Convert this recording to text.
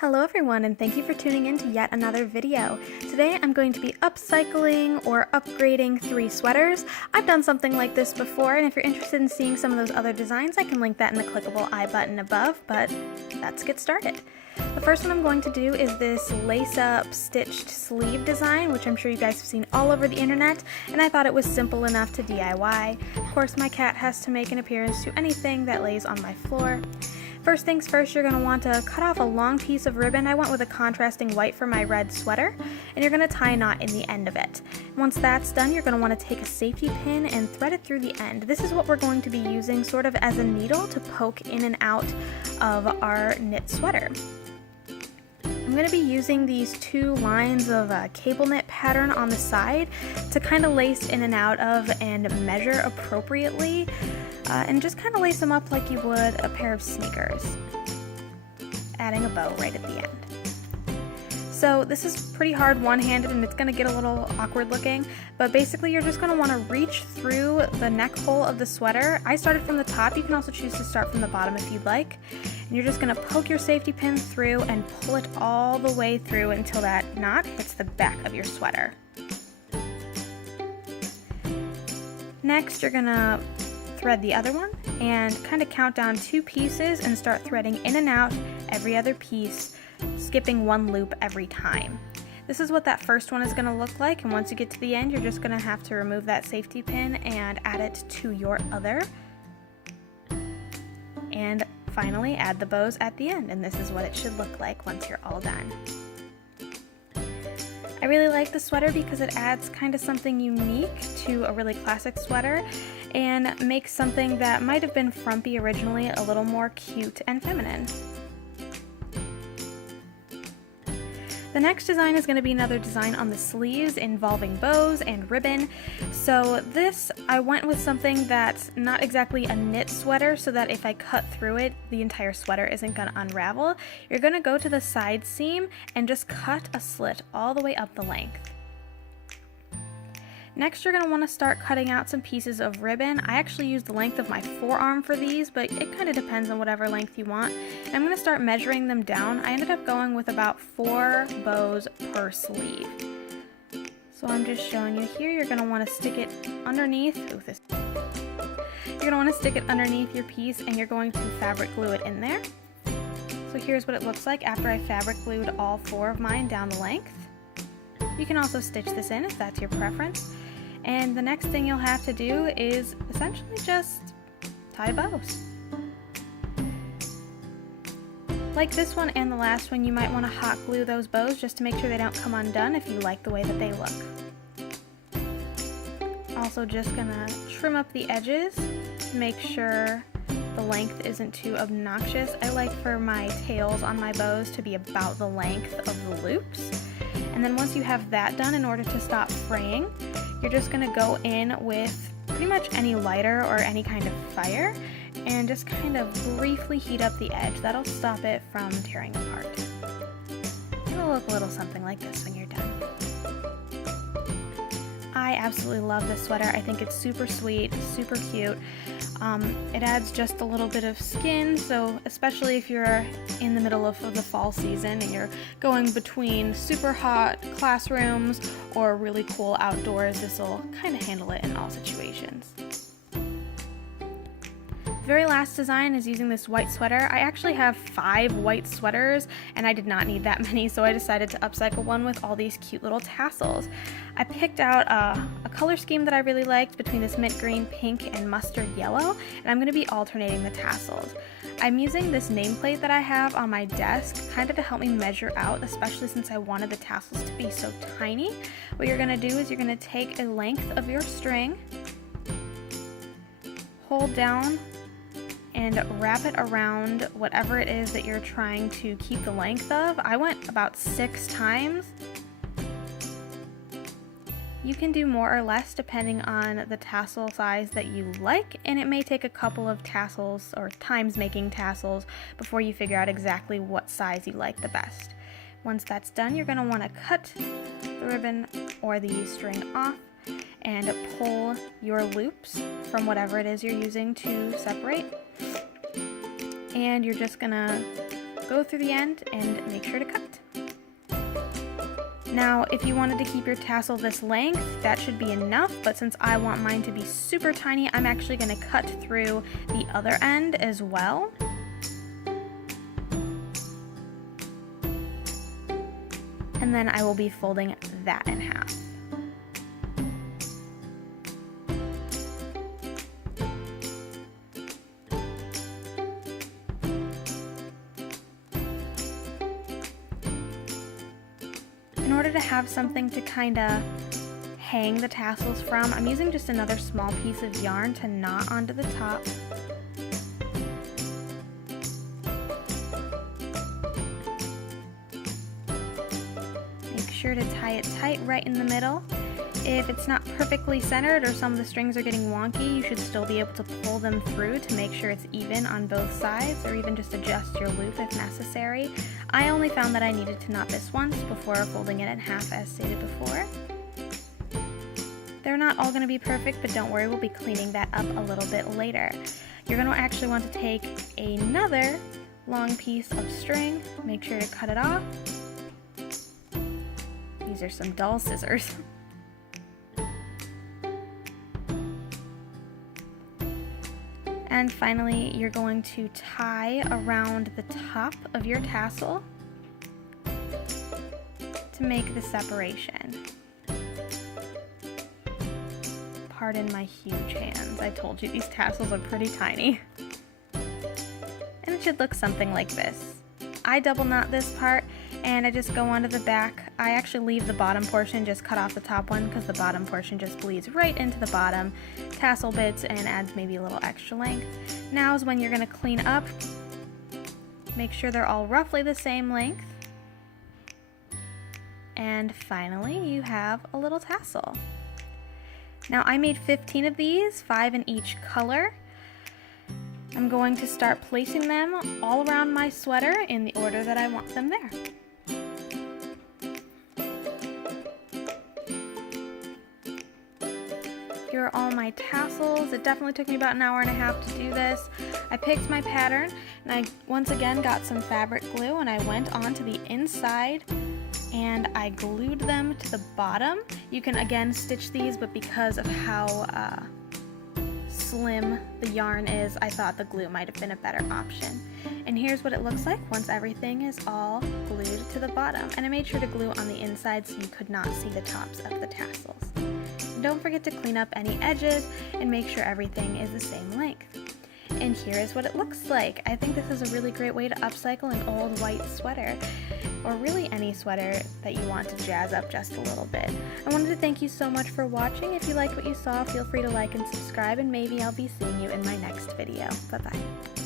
Hello everyone, and thank you for tuning in to yet another video. Today I'm going to be upcycling or upgrading 3 sweaters. I've done something like this before, and if you're interested in seeing some of those other designs, I can link that in the clickable I button above, but let's get started. The first one I'm going to do is this lace-up stitched sleeve design, which I'm sure you guys have seen all over the internet, and I thought it was simple enough to DIY. Of course, my cat has to make an appearance to anything that lays on my floor. First things first, you're going to want to cut off a long piece of ribbon. I went with a contrasting white for my red sweater, and you're going to tie a knot in the end of it. Once that's done, you're going to want to take a safety pin and thread it through the end. This is what we're going to be using sort of as a needle to poke in and out of our knit sweater. I'm going to be using these 2 lines of cable knit pattern on the side to kind of lace in and out of and measure appropriately, and just kind of lace them up like you would a pair of sneakers, adding a bow right at the end. So this is pretty hard one-handed and it's going to get a little awkward looking, but basically you're just going to want to reach through the neck hole of the sweater. I started from the top, you can also choose to start from the bottom if you'd like. And you're just going to poke your safety pin through and pull it all the way through until that knot hits the back of your sweater. Next, you're going to thread the other one and kind of count down 2 pieces and start threading in and out every other piece, skipping 1 loop every time. This is what that first one is going to look like, and once you get to the end, you're just going to have to remove that safety pin and add it to your other. And finally, add the bows at the end, and this is what it should look like once you're all done. I really like the sweater because it adds kind of something unique to a really classic sweater and makes something that might have been frumpy originally a little more cute and feminine. The next design is going to be another design on the sleeves involving bows and ribbon. So this, I went with something that's not exactly a knit sweater so that if I cut through it, the entire sweater isn't going to unravel. You're going to go to the side seam and just cut a slit all the way up the length. Next, you're going to want to start cutting out some pieces of ribbon. I actually used the length of my forearm for these, but it kind of depends on whatever length you want. And I'm going to start measuring them down. I ended up going with about 4 bows per sleeve. So I'm just showing you here. You're going to want to stick it underneath. You're going to want to stick it underneath your piece, and you're going to fabric glue it in there. So here's what it looks like after I fabric glued all 4 of mine down the length. You can also stitch this in if that's your preference. And the next thing you'll have to do is essentially just tie bows. Like this one and the last one, you might want to hot glue those bows just to make sure they don't come undone if you like the way that they look. Also just gonna trim up the edges to make sure the length isn't too obnoxious. I like for my tails on my bows to be about the length of the loops. And then once you have that done, in order to stop fraying, you're just going to go in with pretty much any lighter or any kind of fire and just kind of briefly heat up the edge. That'll stop it from tearing apart. It'll look a little something like this when you're done. I absolutely love this sweater. I think it's super sweet, super cute. It adds just a little bit of skin, so especially if you're in the middle of the fall season and you're going between super hot classrooms or really cool outdoors, this will kind of handle it in all situations. The very last design is using this white sweater. I actually have 5 white sweaters and I did not need that many, so I decided to upcycle one with all these cute little tassels. I picked out a color scheme that I really liked between this mint green, pink, and mustard yellow, and I'm going to be alternating the tassels. I'm using this nameplate that I have on my desk kind of to help me measure out, especially since I wanted the tassels to be so tiny. What you're going to do is you're going to take a length of your string, hold down, and wrap it around whatever it is that you're trying to keep the length of. I went about 6 times. You can do more or less depending on the tassel size that you like, and it may take a couple of tassels or times making tassels before you figure out exactly what size you like the best. Once that's done, you're going to want to cut the ribbon or the string off and pull your loops from whatever it is you're using to separate. And you're just gonna go through the end and make sure to cut. Now, if you wanted to keep your tassel this length, that should be enough, but since I want mine to be super tiny, I'm actually going to cut through the other end as well. And then I will be folding that in half. In order to have something to kind of hang the tassels from, I'm using just another small piece of yarn to knot onto the top. Make sure to tie it tight right in the middle. If it's not perfectly centered or some of the strings are getting wonky, you should still be able to pull them through to make sure it's even on both sides, or even just adjust your loop if necessary. I only found that I needed to knot this once before folding it in half as stated before. They're not all going to be perfect, but don't worry, we'll be cleaning that up a little bit later. You're going to actually want to take another long piece of string, make sure to cut it off. These are some dull scissors. And finally, you're going to tie around the top of your tassel to make the separation. Pardon my huge hands. I told you these tassels are pretty tiny. And it should look something like this. I double knot this part and I just go onto the back. I actually leave the bottom portion, just cut off the top one because the bottom portion just bleeds right into the bottom tassel bits and adds maybe a little extra length. Now is when you're going to clean up. Make sure they're all roughly the same length. And finally, you have a little tassel. Now I made 15 of these, 5 in each color. I'm going to start placing them all around my sweater in the order that I want them there. Here are all my tassels. It definitely took me about an hour and a half to do this. I picked my pattern and I once again got some fabric glue and I went onto the inside and I glued them to the bottom. You can again stitch these, but because of how slim the yarn is, I thought the glue might have been a better option. And here's what it looks like once everything is all glued to the bottom. And I made sure to glue on the inside so you could not see the tops of the tassels. And don't forget to clean up any edges and make sure everything is the same length. And here is what it looks like. I think this is a really great way to upcycle an old white sweater, or really any sweater that you want to jazz up just a little bit. I wanted to thank you so much for watching. If you liked what you saw, feel free to like and subscribe, and maybe I'll be seeing you in my next video. Bye-bye.